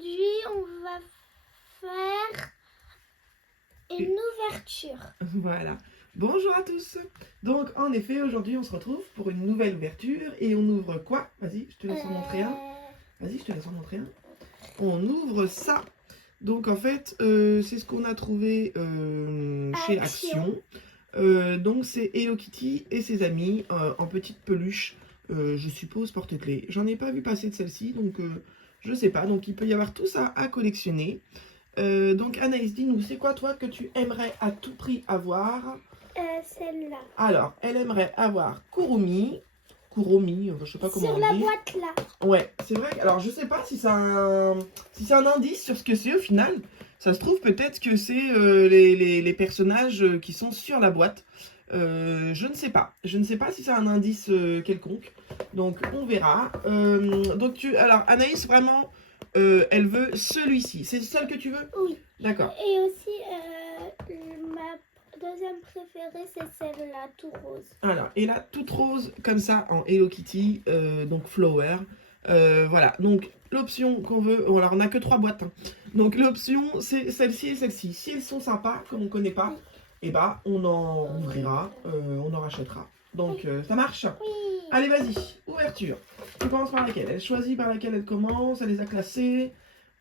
aujourd'hui, on va faire une ouverture. Voilà. Bonjour à tous. Donc, en effet, aujourd'hui, on se retrouve pour une nouvelle ouverture. Et on ouvre quoi? Vas-y, je te laisse en montrer un. Vas-y, je te laisse en montrer un. On ouvre ça. Donc, en fait, c'est ce qu'on a trouvé chez Action. Donc, c'est Hello Kitty et ses amis en petite peluche, je suppose, porte-clés. J'en ai pas vu passer de celle-ci, donc je sais pas. Donc, il peut y avoir tout ça à collectionner. Donc, Anaïs, dis-nous, c'est quoi, toi, que tu aimerais à tout prix avoir? Celle-là. Alors, elle aimerait avoir Kuromi, je sais pas comment Sur on la dit. boîte là. Ouais, c'est vrai. Alors, je sais pas si c'est un indice sur ce que c'est au final. Ça se trouve peut-être que c'est les personnages qui sont sur la boîte. Je ne sais pas. Je ne sais pas si c'est un indice quelconque. Donc, on verra. Alors, Anaïs, vraiment, elle veut celui-ci. C'est le seul que tu veux? Oui. D'accord. Et aussi, ma deuxième préférée, c'est celle-là, tout rose. Alors, et là, toute rose, comme ça, en Hello Kitty, donc Flower. Voilà, donc l'option qu'on veut, alors on n'a que 3 boîtes. Hein. Donc l'option, c'est celle-ci et celle-ci. Si elles sont sympas, comme on ne connaît pas, et bah on en ouvrira, on en rachètera. Donc ça marche? Oui. Allez, vas-y, ouverture. Tu commences par laquelle? Elle choisit par laquelle elle commence, elle les a classées.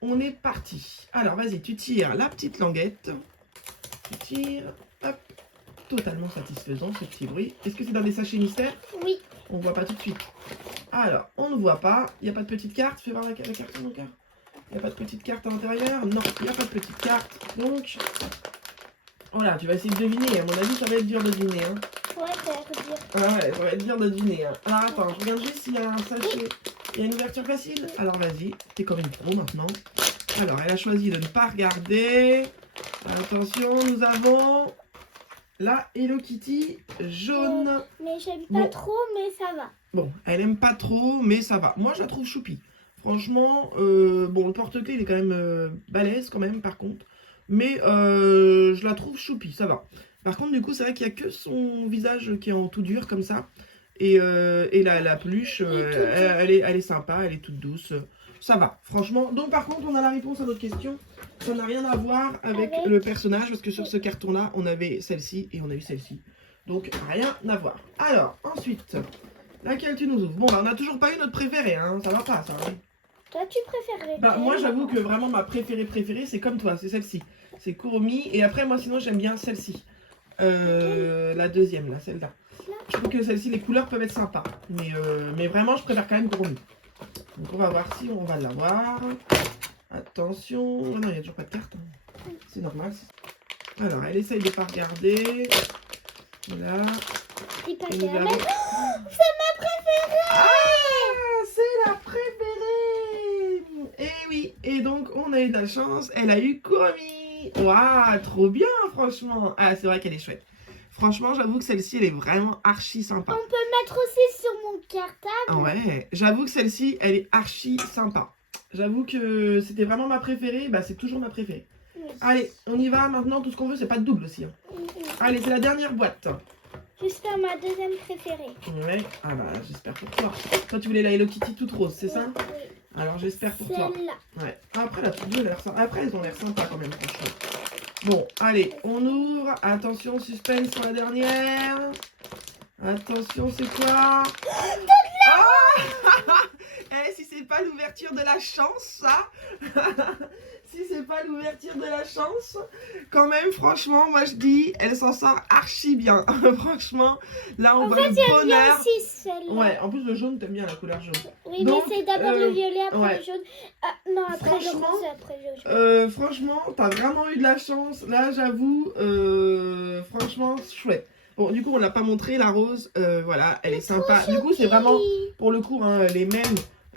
On est parti. Alors, vas-y, tu tires la petite languette. Tu tires, hop. Totalement satisfaisant ce petit bruit. Est-ce que c'est dans des sachets mystères? Oui. On ne voit pas tout de suite. Alors, on ne voit pas. Il n'y a pas de petite carte. Fais voir la carte sur mon cœur. Il n'y a pas de petite carte à l'intérieur. Non, il n'y a pas de petite carte. Donc, voilà, tu vas essayer de deviner. À mon avis, ça va être dur de deviner. Hein. Ouais, ça va être dur. Ah ouais, ça va être dur de deviner. Hein. Alors, attends, je regarde juste s'il y a un sachet. Il y a une ouverture facile. Alors, vas-y. T'es comme une pro maintenant. Alors, elle a choisi de ne pas regarder. Attention, nous avons... la Hello Kitty jaune. Mais j'aime pas trop, mais ça va. Bon, elle aime pas trop, mais ça va. Moi, je la trouve choupie. Franchement, bon, le porte-clés, il est quand même balèze, quand même, par contre. Mais je la trouve choupie, ça va. Par contre, du coup, c'est vrai qu'il n'y a que son visage qui est en tout dur, comme ça. Et la peluche, elle est sympa, elle est toute douce. Ça va, franchement. Donc, par contre, on a la réponse à notre question. Ça n'a rien à voir avec le personnage, parce que sur ce carton-là, on avait celle-ci et on a eu celle-ci. Donc, rien à voir. Alors, ensuite, laquelle tu nous ouvres? Bon, là, on n'a toujours pas eu notre préférée, hein. Ça va pas, ça. Hein. Toi, tu préfères les Bah, moi, j'avoue que vraiment, ma préférée, c'est comme toi, c'est celle-ci. C'est Kuromi. Et après, moi, sinon, j'aime bien celle-ci. La deuxième, là, celle-là. Je trouve que celle-ci, les couleurs peuvent être sympas. Mais vraiment, je préfère quand même Kuromi. Donc, on va voir si on va l'avoir. Attention. Oh non, il n'y a toujours pas de carte. Hein. C'est normal. Alors, elle essaye de ne pas regarder. Voilà. C'est pas Et nous caramel. avons- Oh, c'est ma préférée. Ah, c'est la préférée. Et oui. Et donc, on a eu de la chance. Elle a eu Kuromi. Waouh, trop bien, franchement. Ah, c'est vrai qu'elle est chouette. Franchement, j'avoue que celle-ci, elle est vraiment archi sympa. On peut mettre aussi sur mon cartable. Ah ouais, j'avoue que celle-ci, elle est archi sympa. J'avoue que c'était vraiment ma préférée. Bah, c'est toujours ma préférée. Oui. Allez, on y va maintenant. Tout ce qu'on veut, c'est pas de double aussi. Hein. Allez, c'est la dernière boîte. J'espère ma deuxième préférée. Ouais, ah bah, j'espère pour toi. Toi, tu voulais la Hello Kitty toute rose, c'est ça? Oui. Alors, j'espère pour toi. Celle-là. Ouais. Après, la toute bleue, elle a l'air sympa. Après, elles ont l'air sympas quand même, franchement. Bon, allez, on ouvre. Attention, suspense sur la dernière. Attention, c'est quoi? Oh eh, si c'est pas l'ouverture de la chance, ça. Si c'est pas l'ouverture de la chance, quand même, franchement, moi je dis, elle s'en sort archi bien. Franchement, là on voit le J'aime bien bonheur. aussi celle-là. Ouais, en plus le jaune, t'aimes bien la couleur jaune. Oui, Donc, mais c'est d'abord le violet, après ouais. le jaune. Ah, non, après le Franchement, rose, après le jaune. Franchement, t'as vraiment eu de la chance. Là, j'avoue, franchement, chouette. Bon, du coup, on l'a pas montré, la rose. Voilà, elle est sympa. Du coup, c'est vraiment, pour le coup, hein, les mêmes.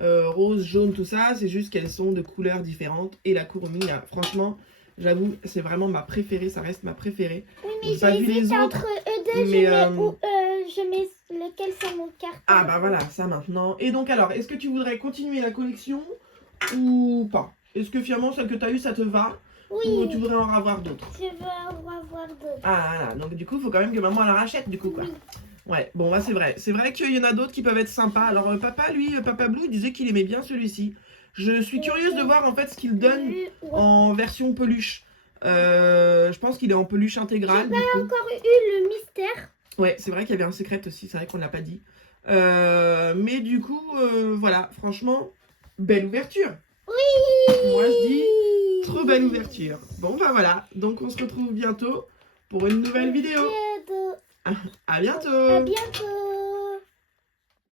Rose, jaune, tout ça, c'est juste qu'elles sont de couleurs différentes. Et la Kuromi, là, franchement, j'avoue, c'est vraiment ma préférée, ça reste ma préférée. Oui, mais J'ai pas vu les j'hésite autres, entre eux deux, mais, je mets lequel sur mon cartable. Ah bah voilà, ça maintenant. Et donc alors, est-ce que tu voudrais continuer la collection ou pas? Est-ce que finalement, celle que tu as eue, ça te va? Oui, Ou tu voudrais en avoir d'autres? je veux en avoir d'autres. Ah, voilà. Donc du coup, il faut quand même que maman la rachète, du coup, quoi. Oui. Ouais, bon, bah c'est vrai. C'est vrai qu'il y en a d'autres qui peuvent être sympas. Alors, papa, lui, Papa Blue, il disait qu'il aimait bien celui-ci. Je suis curieuse de voir en fait ce qu'il donne Ouais. en version peluche. Je pense qu'il est en peluche intégrale. Du coup. Encore eu le mystère. Ouais, c'est vrai qu'il y avait un secret aussi, c'est vrai qu'on l'a pas dit. Mais du coup, voilà, franchement, belle ouverture. Oui. Moi je dis, trop belle ouverture. Bon bah voilà, donc on se retrouve bientôt pour une nouvelle vidéo. À bientôt. À bientôt.